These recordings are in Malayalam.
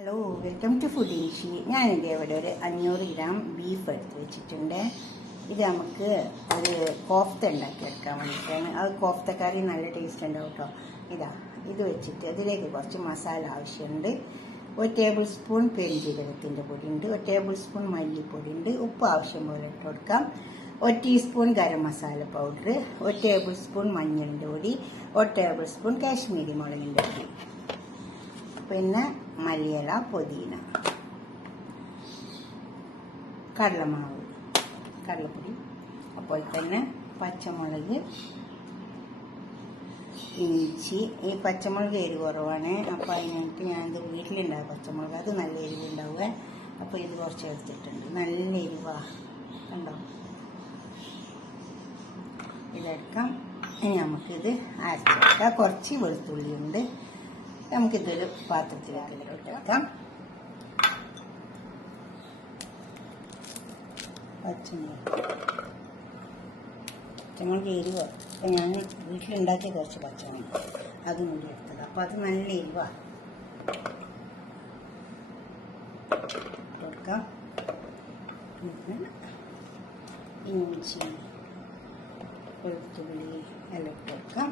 ഹലോ, വെൽക്കം ടു ഫുഡ് ഈഷി. ഞാനിത് ഇവിടെ ഒരു 500 ഗ്രാം ബീഫ് എടുത്ത് വെച്ചിട്ടുണ്ട്. ഇത് നമുക്ക് ഒരു കോഫ്ത ഉണ്ടാക്കിയെടുക്കാൻ വേണ്ടിയിട്ടാണ്. അത് കോഫ്തക്കറി നല്ല ടേസ്റ്റ് ഉണ്ടാവും കേട്ടോ. ഇത് വെച്ചിട്ട് അതിലേക്ക് കുറച്ച് മസാല ആവശ്യമുണ്ട്. 1 ടേബിൾ സ്പൂൺ പെരുംജീരകത്തിൻ്റെ പൊടിയുണ്ട്, 1 ടേബിൾ സ്പൂൺ മല്ലിപ്പൊടി ഉണ്ട്, ഉപ്പ് ആവശ്യം പോലെ ഇട്ട് കൊടുക്കാം, 1 teaspoon garam masala powder, 1 tablespoon മഞ്ഞളിൻ്റെ പൊടി, 1 ടേബിൾ സ്പൂൺ കാശ്മീരി മുളകിൻ്റെ പൊടി, പിന്നെ മല്ലിയില, പുതിന, കടലമാവ്, കടലപ്പൊടി, അപ്പോൾ തന്നെ പച്ചമുളക്, ഇഞ്ചി. ഈ പച്ചമുളക് എരിവ് കുറവാണ്, അപ്പോൾ അതിനായിട്ട് ഞാനിത് വീട്ടിലുണ്ടാകും പച്ചമുളക്, അത് നല്ല എരിവുണ്ടാവുക. അപ്പോൾ ഇത് കുറച്ച് എടുത്തിട്ടുണ്ട്, നല്ല എരിവാണ് കണ്ടോ. ഇതെടുക്കാം. ഇനി നമുക്കിത് അരച്ചെടുക്കാം. കുറച്ച് വെളുത്തുള്ളി ഉണ്ട്, നമുക്കിതൊരു പാത്രത്തിലേക്ക് ഇട്ടെടുക്കാം. പച്ചമുളക് എരിവ്, അപ്പം ഞാൻ വീട്ടിലുണ്ടാക്കിയ കുറച്ച് പച്ചമുളക് അതും കൂടി എടുത്തത്, അപ്പോൾ അത് നല്ല എരിവാണ്. ഇട്ടെടുക്കാം. ഇഞ്ചി, വെളുത്തുള്ളി എല്ലാം ഇട്ടെടുക്കാം.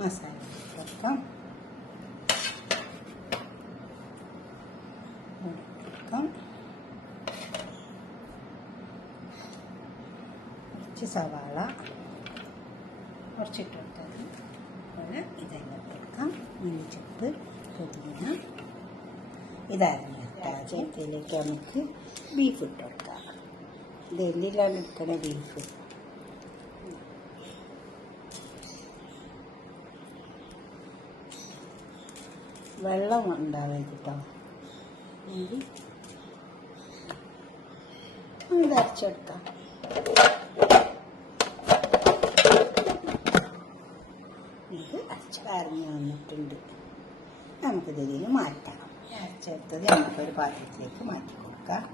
മസാല ഇട്ടെടുക്കാം. കുറച്ച് സവാള കുറച്ചിട്ട് കൊടുത്തത് അതുപോലെ ഇതെല്ലാം ഇട്ടെടുക്കാം. മല്ലിച്ചപ്പ്, പുതിന, ഇതരിഞ്ഞിട്ടാൽ ഇതിലേക്ക് നമുക്ക് ബീഫ് ഇട്ട് കൊടുക്കാം. ഇത് എല്ലിലാണ് എടുക്കണ ബീഫ്. വെള്ളം ഉണ്ടാവരുത് കേട്ടോ. ഇത് അരച്ചെടുക്കാം. ഇത് അരഞ്ഞ് വന്നിട്ടുണ്ട്. നമുക്കിതിൽ മാറ്റണം. അരച്ചെടുത്തത് നമുക്കൊരു പാത്രത്തിലേക്ക് മാറ്റി കൊടുക്കാം.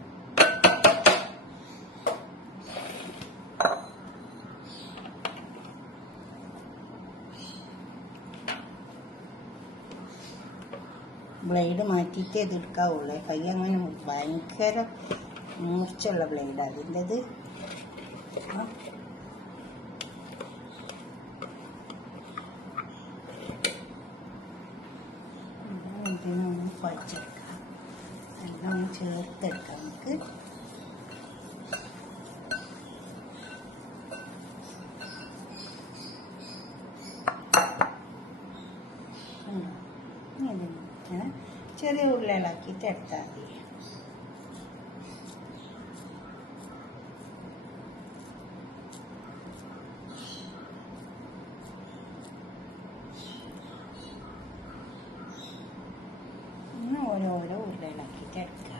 ബ്ലേഡ് മാറ്റിയിട്ടേ ഇത് എടുക്കാവുള്ളൂ. കൈ അങ്ങനെ ഭയങ്കര മൂർച്ചുള്ള ബ്ലേഡ് അതിൻ്റെത്. ഇതിനൊന്ന് കുഴച്ചെടുക്കാം, എല്ലാം ഒന്ന് ചേർത്തെടുക്കാം നമുക്ക്. ചെറിയ ഉരുളകളാക്കിയിട്ട് എടുത്താൽ മതി. ഓരോരോ ഉരുളകളാക്കിയിട്ട് എടുക്കുക.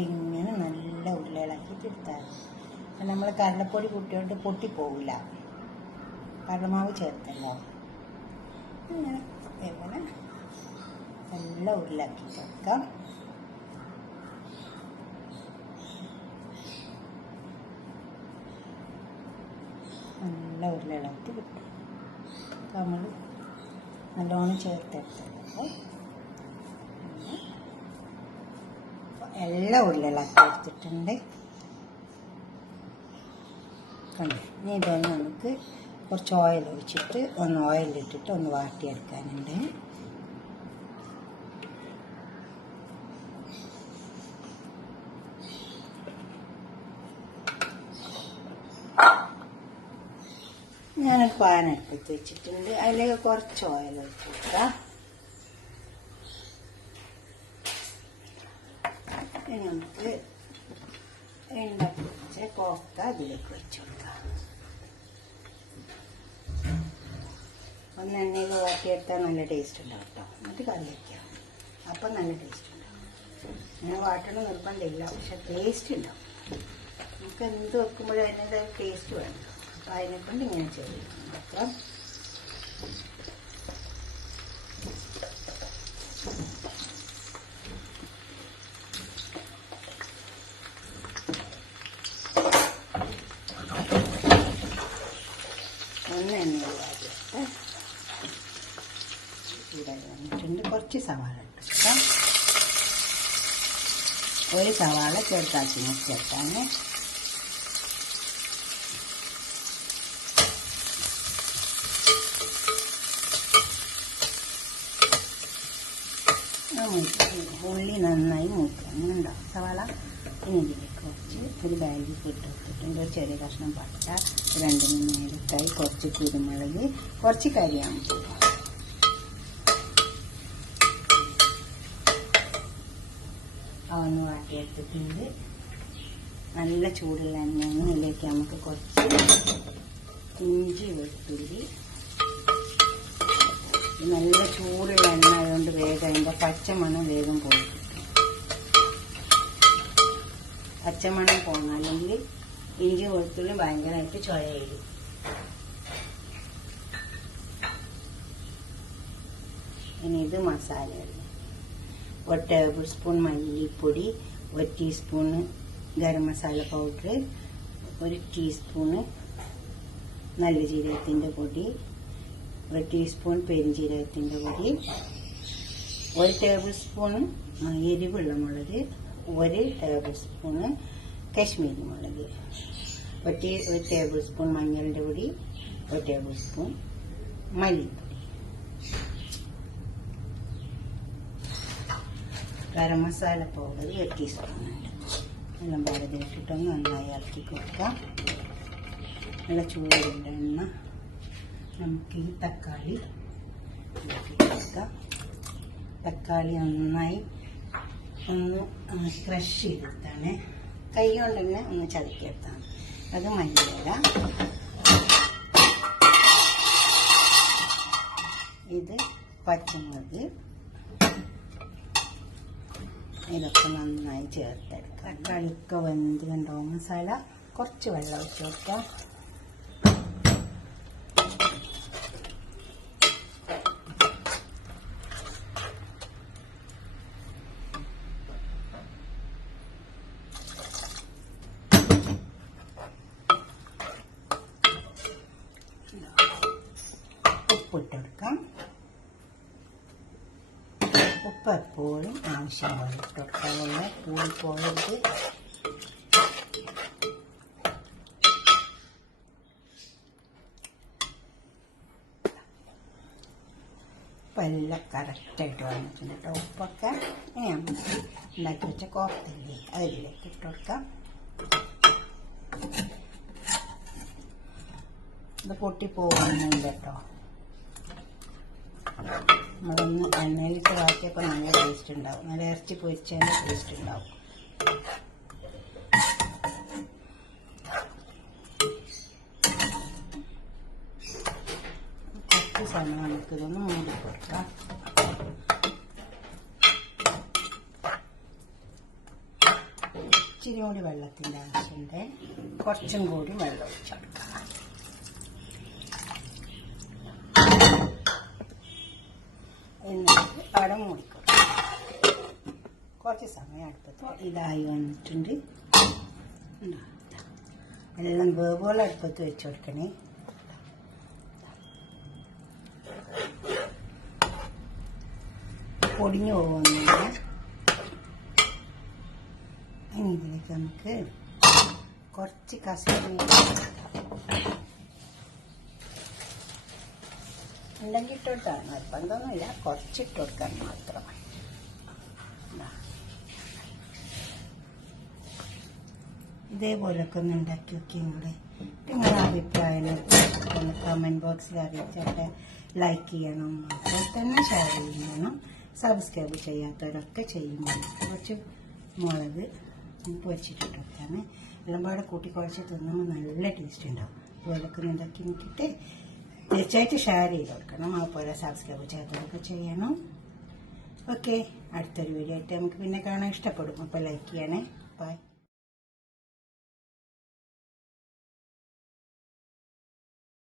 ഇങ്ങനെ നല്ല ഉരുളകളാക്കിയിട്ട് എടുത്താൽ നമ്മൾ കടലപ്പൊടി കൂട്ടിയോണ്ട് പൊട്ടിപ്പോവില്ല, കടലമാവ് ചേർത്തല്ലോ. അങ്ങനെ അതേപോലെ നല്ല ഉരുളാക്കിയിട്ട് വെക്കാം. നല്ല ഉരുളകളാക്കി കിട്ടും. നമ്മൾ നല്ലോണം ചേർത്തെടുത്തല്ലോ. എല്ലാം ഉരുളകളാക്കി എടുത്തിട്ടുണ്ട്. ഇനി ഇതൊന്ന് നമുക്ക് കുറച്ച് ഓയിൽ ഒഴിച്ചിട്ട് ഓയിലിട്ടിട്ട് ഒന്ന് വാട്ടിയെടുക്കാനുണ്ട്. ഞാനൊരു പാൻ എടുത്ത് വെച്ചിട്ടുണ്ട്, അതിലേക്ക് കുറച്ച് ഓയിൽ ഒഴിച്ച് കൊടുക്കാം. നമുക്ക് ഉണ്ടാക്കി വെച്ച കോഫ്ത അതിലേക്ക് വെച്ച് കൊടുക്കാം. ഒന്ന് എണ്ണയിൽ വാട്ടിയെടുത്താൽ നല്ല ടേസ്റ്റ് ഉണ്ടാവും കേട്ടോ. എന്നിട്ട് കറി വയ്ക്കാം, അപ്പം നല്ല ടേസ്റ്റ് ഉണ്ടാവും. അങ്ങനെ വാട്ടണം നിർബന്ധമില്ല, പക്ഷെ ടേസ്റ്റ് ഉണ്ടാവും. നമുക്ക് എന്ത് വെക്കുമ്പോഴും അതിൻ്റെ ടേസ്റ്റ് വേണം. അപ്പോൾ അതിനെക്കൊണ്ട് ഇങ്ങനെ ചെയ്യും മാത്രം. വന്നിട്ടുണ്ട്. കുറച്ച് സവാള ഇട്ടിട്ട് ഒരു സവാള ചെറുതാക്കി ചേർത്താണ്. ഉള്ളി നന്നായി മൂക്കണം. അങ്ങനെ ഉണ്ടാവും സവാള. ഇനി ഇതിലേക്ക് കുറച്ച് ഒരു ബാഗിൽ ഇട്ട് വെച്ചിട്ടുണ്ട്. ഒരു ചെറിയ കഷ്ണം പട്ട, 2-3 ഏലക്കായി, കുറച്ച് കുരുമുളക്, കുറച്ച് കരിയാമ്പൂ. അതൊന്ന് വാട്ടിയെടുത്തിട്ടുണ്ട്. നല്ല ചൂടുള്ള എണ്ണയാണ്. ഇതിലേക്ക് നമുക്ക് കുറച്ച് ഇഞ്ചി വെളുത്തുള്ളി. നല്ല ചൂടുള്ള എണ്ണ ആയതുകൊണ്ട് വേഗം അതിൻ്റെ പച്ചമണം വേഗം പോയി കിട്ടും. പച്ചമണം പോകണം, അല്ലെങ്കിൽ ഇഞ്ചി വെളുത്തുള്ളി ഭയങ്കരമായിട്ട് ചുഴയിടും. ഇനി ഇത് മസാലയാണ്. 1 ടേബിൾ സ്പൂൺ മല്ലിപ്പൊടി, 1 teaspoon garam masala powder, 1 teaspoon നല്ല ജീരകത്തിൻ്റെ പൊടി, 1 ടീസ്പൂൺ പെരിഞ്ജീരകത്തിൻ്റെ പൊടി, 1 ടേബിൾ സ്പൂണ് എരിവുള്ള മുളക്, 1 ടേബിൾ സ്പൂണ് കശ്മീരി മുളക്, 1 ടേബിൾ സ്പൂൺ മഞ്ഞളിൻ്റെ പൊടി, 1 ടേബിൾ സ്പൂൺ മല്ലിപ്പൊടി, ഗരം മസാല പൗഡർ 1 ടീസ്പൂൺ ഉണ്ട്. എല്ലാം പാകത്തിലിട്ടിട്ടൊന്ന് നന്നായി ഇളക്കി കൊടുക്കാം. നല്ല ചൂടുള്ള എണ്ണ. നമുക്ക് ഈ തക്കാളി ഇളക്കി കൊടുക്കാം. തക്കാളി നന്നായി ഒന്ന് ക്രഷ് ചെയ്തെടുത്താണ്. കൈ കൊണ്ട് തന്നെ ഒന്ന് ചതക്കിയെടുത്താണ്. അത് മല്ലിയില, ഇത് പച്ചമുളക്, ഇതൊക്കെ നന്നായി ചേർത്തെടുക്കാം. തക്കാളിയൊക്കെ വെന്ത് കണ്ടോ മസാല. കുറച്ച് വെള്ളം ഒഴിച്ച് കൊടുക്കാം. ഉപ്പിട്ടെടുക്കാം. ഉപ്പ് എപ്പോഴും ആവശ്യം പോലെ ഇട്ടെടുക്കാവുള്ള കൂടിപ്പോയത്. ഉപ്പ് എല്ലാം കറക്റ്റായിട്ട് വന്നിട്ടുണ്ട് കേട്ടോ. ഉപ്പൊക്കെ നമുക്ക് ഉണ്ടാക്കി വെച്ച കോഫത്തില്ലേ അതിലേക്ക് ഇട്ടുകൊടുക്കാം. ഇത് പൊട്ടിപ്പോകുന്നില്ല കേട്ടോ. നമ്മളൊന്ന് എണ്ണയിലിട്ട് വാട്ടിയപ്പോൾ നല്ല ടേസ്റ്റ് ഉണ്ടാവും. നല്ല ഇറച്ചി പൊരിച്ചതിൻ്റെ ടേസ്റ്റ് ഉണ്ടാവും. കുറച്ച് സമയം നമുക്കിതൊന്ന് മൂടി കൊടുക്കാം. ഇച്ചിരി കൂടി വെള്ളത്തിൻ്റെ ആവശ്യമുണ്ട്. കുറച്ചും കൂടി വെള്ളം ഒഴിച്ചെടുക്കാം. എന്നിട്ട് അവിടെ മൂടിക്കൊടുക്കാം. കുറച്ച് സമയം അടുപ്പത്ത് ഇതായി വന്നിട്ടുണ്ട്. വെള്ളം വേവോളം അടുപ്പത്ത് വെച്ച് കൊടുക്കണേ. പൊടിഞ്ഞു പോകുന്നില്ല. ഇനി ഇതിലേക്ക് നമുക്ക് കുറച്ച് കസൂരി ഉണ്ടെങ്കിൽ ഇട്ടുകൊടുക്കാൻ നിർബന്ധമൊന്നുമില്ല. കുറച്ചിട്ട് കൊടുക്കാൻ മാത്രം. ഇതേപോലൊക്കെ ഒന്ന് ഉണ്ടാക്കി വെക്കുകയും കൂടെ. നിങ്ങളുടെ അഭിപ്രായം ഒന്ന് കമൻറ്റ് ബോക്സിൽ അറിയിച്ചൊക്കെ ലൈക്ക് ചെയ്യണം. അതുപോലെ തന്നെ ഷെയർ ചെയ്യണം. സബ്സ്ക്രൈബ് ചെയ്യാത്തവരൊക്കെ ചെയ്യുമ്പോൾ കുറച്ച് മുളക് പൊരിച്ചിട്ട് കൊടുക്കാണ്. എല്ലാം പാടെ കൂട്ടി കുഴച്ച് തിന്നുമ്പോൾ നല്ല ടേസ്റ്റ് ഉണ്ടാവും. അതുപോലൊക്കെ ഉണ്ടാക്കി നോക്കിയിട്ട് തീർച്ചയായിട്ടും ഷെയർ ചെയ്ത് കൊടുക്കണം. അതുപോലെ സബ്സ്ക്രൈബ് ചെയ്യാത്തവരൊക്കെ ചെയ്യണം. ഓക്കെ, അടുത്തൊരു വീഡിയോ ആയിട്ട് നമുക്ക് പിന്നെ കാണാൻ ഇഷ്ടപ്പെടും. അപ്പോൾ ലൈക്ക് ചെയ്യണേ. ബൈ.